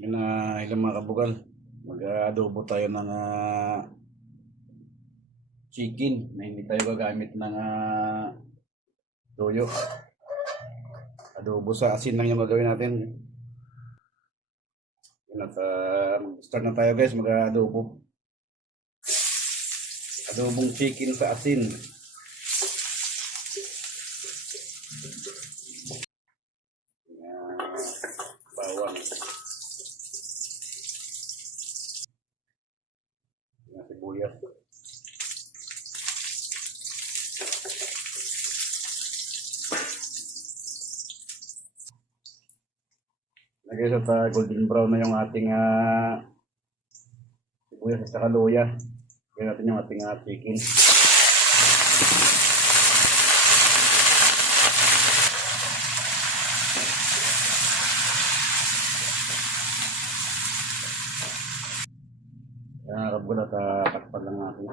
Yun na ilang mga kabugal. Mag-adobo tayo ng chicken na hindi tayo gagamit ng toyo. Adobo sa asin lang yung gagawin natin. Yun at start na tayo guys, mag-adobo. Adobong chicken sa asin. Bawang. Sibuyas. Guys, at golden brown na yung ating sibuyas at saka luya. Gawin natin yung ating chicken. Kabugal at takpan lang natin.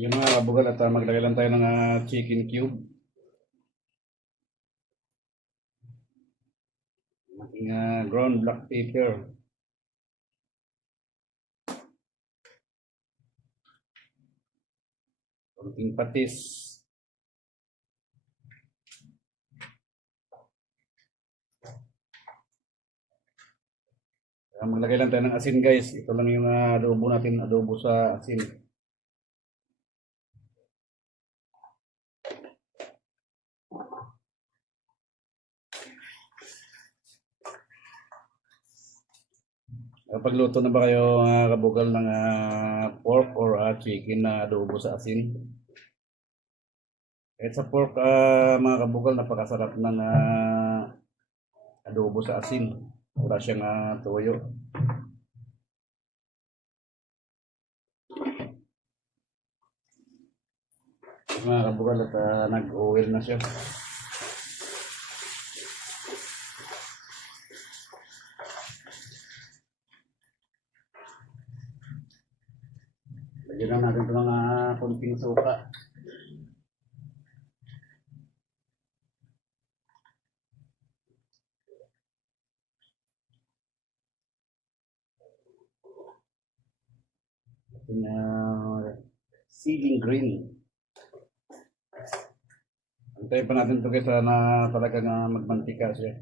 Yung mga kabugal at maglagay lang tayo ng chicken cube. Ating ground black pepper. Konting patis. Maglagay lang tayo ng asin guys. Ito lang yung adobo natin, adobo sa asin. Pagluto na ba kayo kabugal ng pork or chicken na adobo sa asin? Kahit sa pork mga kabugal, napakasarap ng adobo sa asin. Wala siyang toyo. Mga kabugal at nag-oil na siya. Lagyan lang natin ito ng konting suka. Seeding green. Antayin pa natin ito guys na talagang magmantika siya.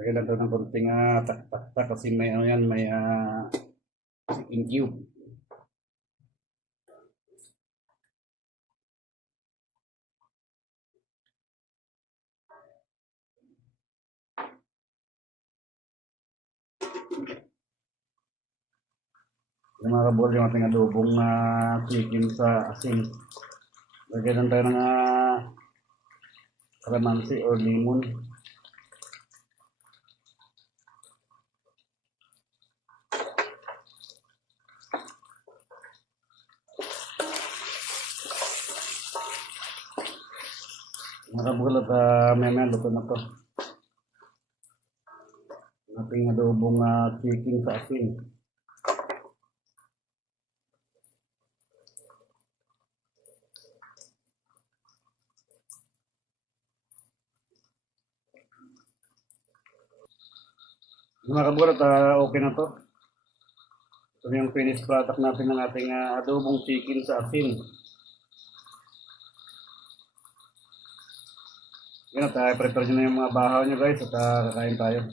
Lagyan lang ito ng konting tak-tak kasi may ano yan, may chicken cube. Yung mga kabugal, yung ating adobong chicken sa asin. Lagyan lang tayo ng kalamansi or lemon. Mga kabugal at may luto na to. Ating adobong chicken sa asin. Mga kabugal at okay na to. Ito yung finished product natin ng ating adobong chicken sa asin. Yan at prepare nyo na yung mga bahaw nyo guys at kakain tayo.